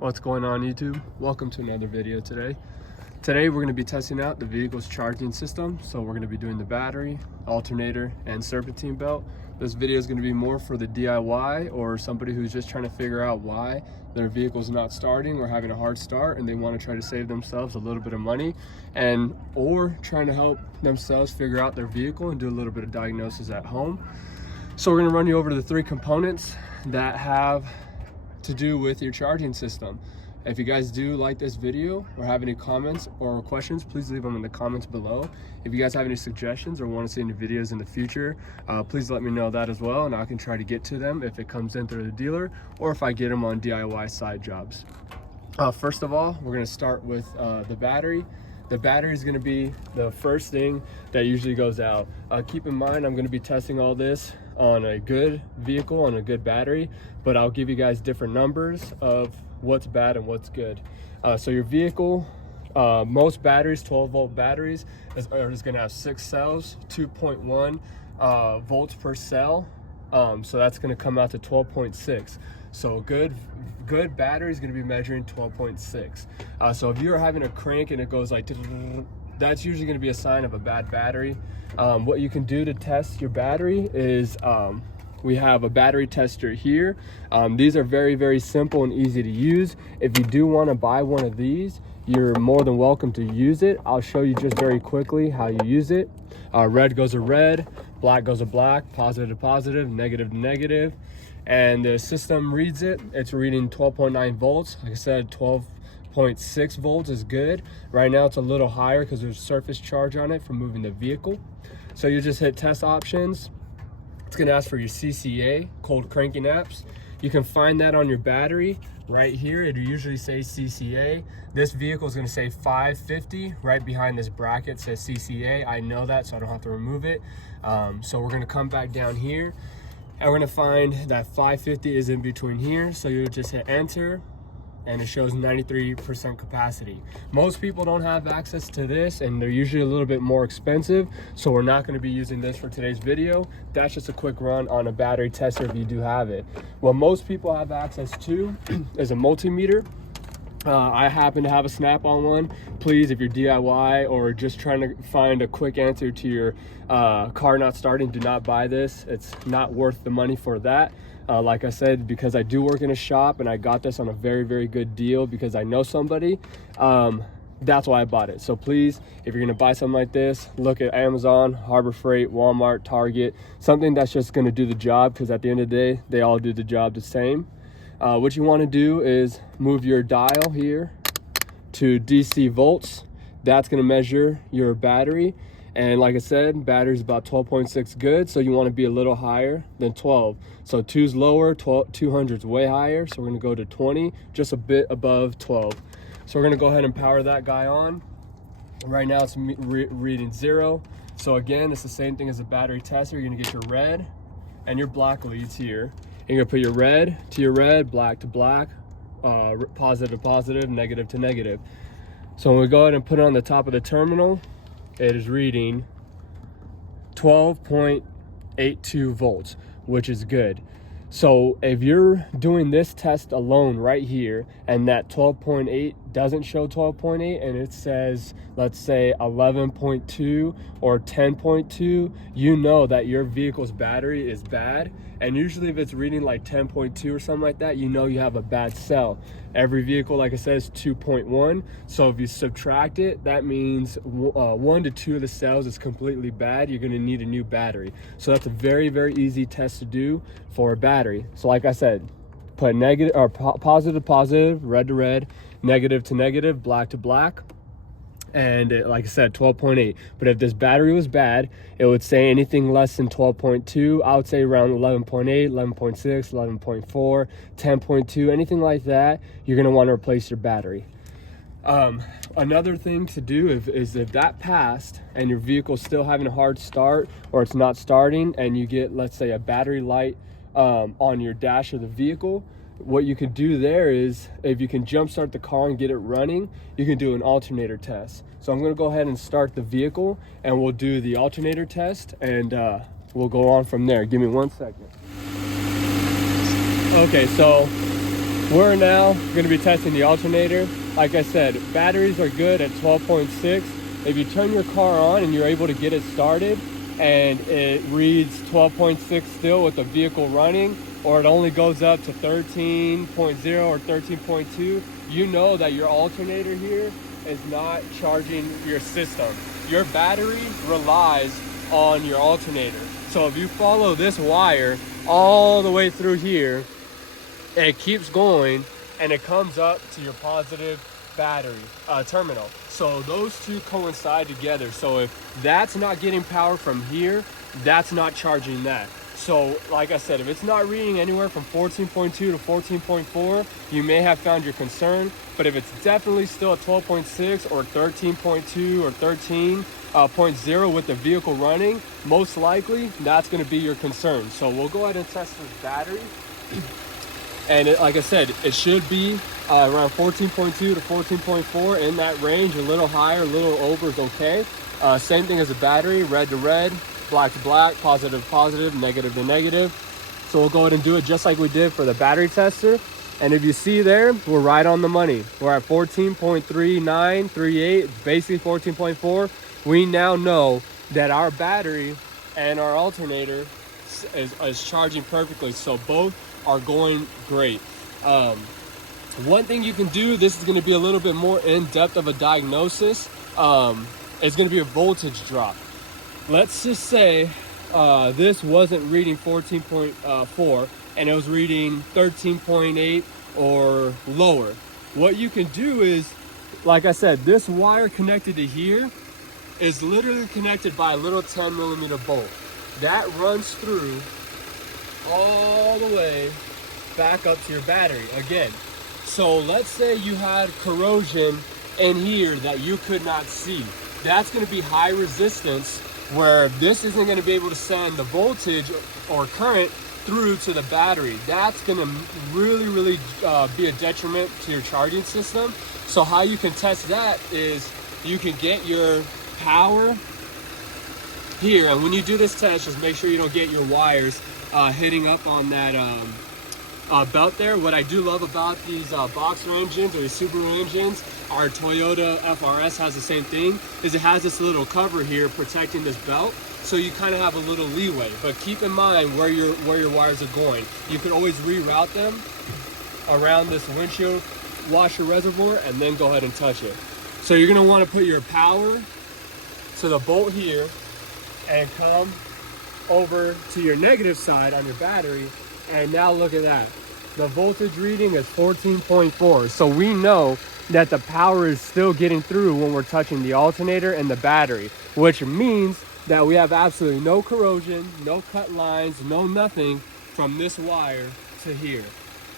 What's going on, YouTube? Welcome to another video today. Today we're going to be testing out the vehicle's charging system. So we're going to be doing the battery, alternator, and serpentine belt. This video is going to be more for the DIY or somebody who's just trying to figure out why their vehicle's not starting or having a hard start and they want to try to save themselves a little bit of money or trying to help themselves figure out their vehicle and do a little bit of diagnosis at home. So we're going to run you over the three components that have to do with your charging system. If you guys do like this video or have any comments or questions, please leave them in the comments below. If you guys have any suggestions or want to see any videos in the future, please let me know that as well, and I can try to get to them if it comes in through the dealer or if I get them on DIY side jobs. First of all, we're going to start with the battery. The battery is going to be the first thing that usually goes out. Keep in mind, I'm going to be testing all this on a good vehicle, on a good battery, but I'll give you guys different numbers of what's bad and what's good. So your vehicle, most batteries, 12-volt batteries, is going to have 6 cells, 2.1 volts per cell. So that's going to come out to 12.6. So good battery is going to be measuring 12.6. So if you're having a crank and it goes like, that's usually going to be a sign of a bad battery. What you can do to test your battery is we have a battery tester here. These are very, very simple and easy to use. If you do want to buy one of these, you're more than welcome to use it. I'll show you just very quickly how you use it. Red goes to red, black goes to black, positive to positive, negative to negative. And the system reads it. It's reading 12.9 volts. Like I said, 12.6 volts is good. Right now it's a little higher because there's surface charge on it from moving the vehicle. So you just hit test options. It's going to ask for your CCA, cold cranking apps. You can find that on your battery right here. It usually says CCA. This vehicle is going to say 550. Right behind this bracket says CCA. I know that, so I don't have to remove it. So we're going to come back down here and we're going to find that 550 is in between here. So you just hit enter and it shows 93% capacity. Most people don't have access to this and they're usually a little bit more expensive, so we're not going to be using this for today's video. That's just a quick run on a battery tester if you do have it. What most people have access to is a multimeter. I happen to have a Snap-on one. Please, if you're DIY or just trying to find a quick answer to your car not starting, do not buy this. It's not worth the money for that. Like I said, because I do work in a shop and I got this on a very, very good deal because I know somebody, that's why I bought it. So please, if you're gonna buy something like this, look at Amazon, Harbor Freight, Walmart, Target, something that's just gonna do the job, because at the end of the day, they all do the job the same. What you wanna do is move your dial here to DC volts. That's gonna measure your battery. And like I said, battery's about 12.6 good, so you want to be a little higher than 12. So 2's lower, 200's way higher, so we're going to go to 20, just a bit above 12. So we're going to go ahead and power that guy on. Right now it's reading 0. So again, it's the same thing as a battery tester. You're going to get your red and your black leads here. And you're going to put your red to your red, black to black, positive to positive, negative to negative. So when we go ahead and put it on the top of the terminal, it is reading 12.82 volts, which is good. So if you're doing this test alone right here and that 12.8 doesn't show 12.8 and it says, let's say 11.2 or 10.2, you know that your vehicle's battery is bad. And usually if it's reading like 10.2 or something like that, you know you have a bad cell. Every vehicle, like I said, is 2.1. So if you subtract it, that means 1 to 2 of the cells is completely bad. You're gonna need a new battery. So that's a very, very easy test to do for a battery. So like I said, put negative or positive to positive, red to red, negative to negative, black to black. And like I said, 12.8. But if this battery was bad, it would say anything less than 12.2. I would say around 11.8, 11.6, 11.4, 10.2, anything like that, you're going to want to replace your battery. Another thing to do is if that passed and your vehicle's still having a hard start or it's not starting and you get, let's say, a battery light on your dash of the vehicle, what you can do there is, if you can jump start the car and get it running, you can do an alternator test. So I'm going to go ahead and start the vehicle and we'll do the alternator test and we'll go on from there. Give me 1 second. Okay, so We're now going to be testing the alternator. Like I said, batteries are good at 12.6. If you turn your car on and you're able to get it started and it reads 12.6 still with the vehicle running, or it only goes up to 13.0 or 13.2, you know that your alternator here is not charging your system. Your battery relies on your alternator. So if you follow this wire all the way through here, and it keeps going and it comes up to your positive battery terminal. So those two coincide together. So if that's not getting power from here, that's not charging that. So like I said, if it's not reading anywhere from 14.2 to 14.4, you may have found your concern. But if it's definitely still at 12.6 or 13.2 or 13.0 with the vehicle running, most likely that's going to be your concern. So we'll go ahead and test this battery. And like I said, it should be around 14.2 to 14.4, in that range. A little higher, a little over is okay. Same thing as the battery, red to red, black to black, positive to positive, negative to negative. So we'll go ahead and do it just like we did for the battery tester. And if you see there, we're right on the money. We're at 14.3938, basically 14.4. We now know that our battery and our alternator is charging perfectly. So both are going great. One thing you can do, this is going to be a little bit more in depth of a diagnosis, is going to be a voltage drop. Let's just say this wasn't reading 14.4 and it was reading 13.8 or lower. What you can do is, like I said, this wire connected to here is literally connected by a little 10 millimeter bolt that runs through all the way back up to your battery again. So let's say you had corrosion in here that you could not see. That's going to be high resistance, where this isn't going to be able to send the voltage or current through to the battery. That's going to really be a detriment to your charging system. So how you can test that is you can get your power here, and when you do this test, just make sure you don't get your wires hitting up on that belt there. What I do love about these Boxer engines or the Subaru engines, our Toyota FRS has the same thing, is it has this little cover here protecting this belt, so you kind of have a little leeway. But keep in mind where your wires are going. You can always reroute them around this windshield washer reservoir and then go ahead and touch it. So you're going to want to put your power to the bolt here and come over to your negative side on your battery, and now look at that. The voltage reading is 14.4. So we know that the power is still getting through when we're touching the alternator and the battery, which means that we have absolutely no corrosion, no cut lines, no nothing from this wire to here.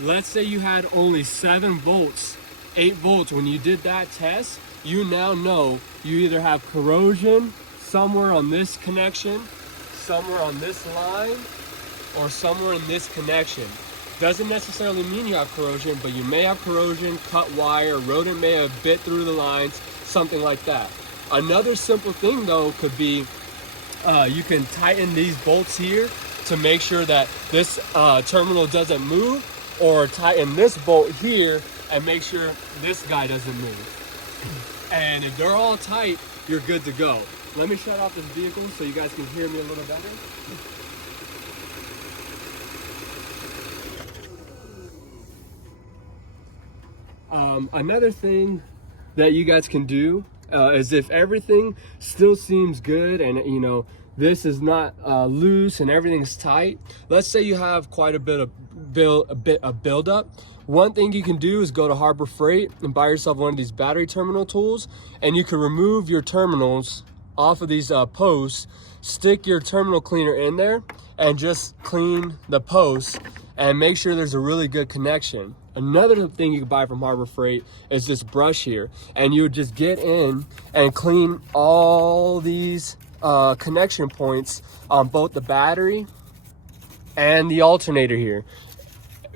Let's say you had only 7 volts, 8 volts when you did that test. You now know you either have corrosion somewhere on this connection, somewhere on this line, or somewhere in this connection. Doesn't necessarily mean you have corrosion, but you may have corrosion, cut wire, rodent may have bit through the lines, something like that. Another simple thing though could be you can tighten these bolts here to make sure that this terminal doesn't move, or tighten this bolt here and make sure this guy doesn't move. And if they're all tight, you're good to go. Let me shut off this vehicle so you guys can hear me a little better. Another thing that you guys can do is, if everything still seems good and you know this is not loose and everything's tight, let's say you have quite a bit of buildup. One thing you can do is go to Harbor Freight and buy yourself one of these battery terminal tools, and you can remove your terminals off of these posts, stick your terminal cleaner in there and just clean the posts and make sure there's a really good connection. Another thing you can buy from Harbor Freight is this brush here, and you would just get in and clean all these connection points on both the battery and the alternator here.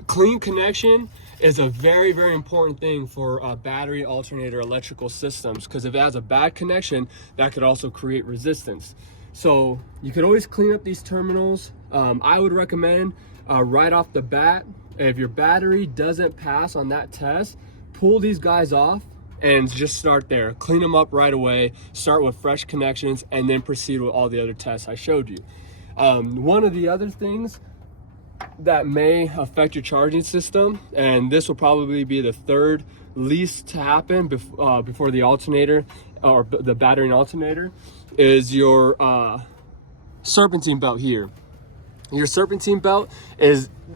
Clean connection is a very important thing for battery alternator electrical systems, because if it has a bad connection, that could also create resistance. So you could always clean up these terminals. I would recommend right off the bat, If your battery doesn't pass on that test, pull these guys off and just start there. Clean them up right away, start with fresh connections, and then proceed with all the other tests I showed you. One of the other things that may affect your charging system, and this will probably be the third least to happen before the alternator or the battery and alternator, is your serpentine belt here. Your serpentine belt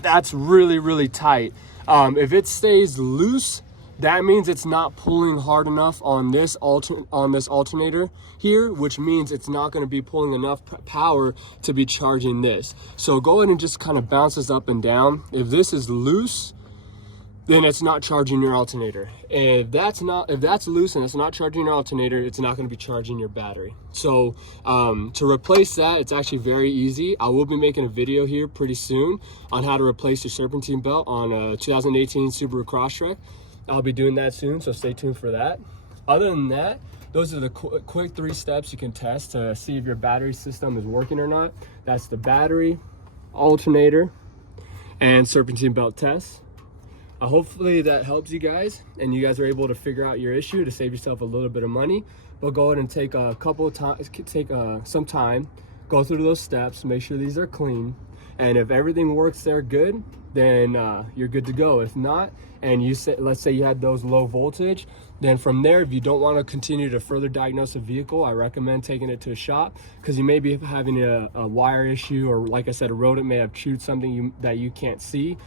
that's really tight. If it stays loose, that means it's not pulling hard enough on this alternator here, which means it's not going to be pulling enough power to be charging this. So go ahead and just kind of bounce this up and down. If this is loose, then it's not charging your alternator. If that's loose and it's not charging your alternator, it's not going to be charging your battery. So to replace that, it's actually very easy. I will be making a video here pretty soon on how to replace your serpentine belt on a 2018 Subaru Crosstrek. I'll be doing that soon, so stay tuned for that. Other than that, those are the quick 3 steps you can test to see if your battery system is working or not. That's the battery, alternator, and serpentine belt test. Hopefully that helps you guys and you guys are able to figure out your issue to save yourself a little bit of money. But go ahead and take some time, go through those steps, make sure these are clean, and if everything works there good, then you're good to go. If not, and let's say you had those low voltage, then from there, if you don't want to continue to further diagnose a vehicle, I recommend taking it to a shop, because you may be having a wire issue, or like I said, a rodent may have chewed something that you can't see.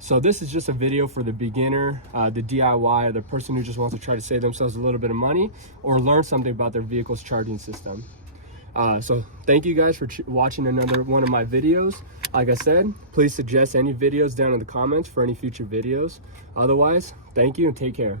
So this is just a video for the beginner, the DIY, or the person who just wants to try to save themselves a little bit of money or learn something about their vehicle's charging system. So thank you guys for watching another one of my videos. Like I said, please suggest any videos down in the comments for any future videos. Otherwise, thank you and take care.